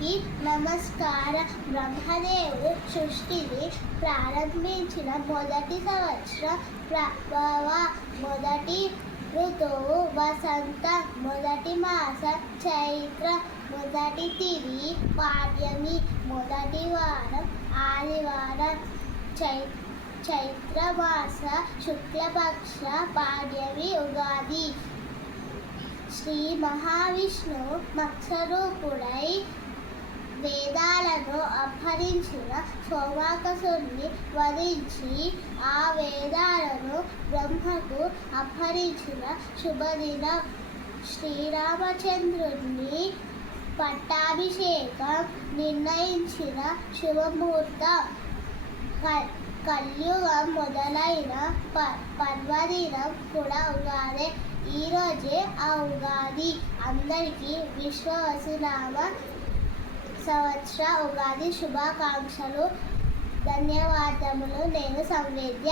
అందరికీ నమస్కారం. బ్రహ్మదేవుడు సృష్టిని ప్రారంభించిన మొదటి సంవత్సరం ప్రభవ మొదటి ఋతువు వసంత మొదటి మాసం చైత్ర మొదటి తిరి పాడ్యమి మొదటి వారం ఆదివారం చై చైత్రమాస శుక్లపక్ష పాడ్యమి ఉగాది. శ్రీ మహావిష్ణువు మత్స్యరూపుడై వేదాలను అపహరించిన సోమాకసుని వధించి ఆ వేదాలను బ్రహ్మకు అపహరించిన శుభదినం. శ్రీరామచంద్రుని పట్టాభిషేకం నిర్ణయించిన శుభముహూర్తం క- కలియుగం మొదలైన ప పర్వదినం కూడా ఉగాదే. ఈరోజే ఆ ఉగాది. అందరికీ విశ్వవసునామ సంవత్సర ఉగాది శుభాకాంక్షలు. ధన్యవాదములు నేను సంవేద్య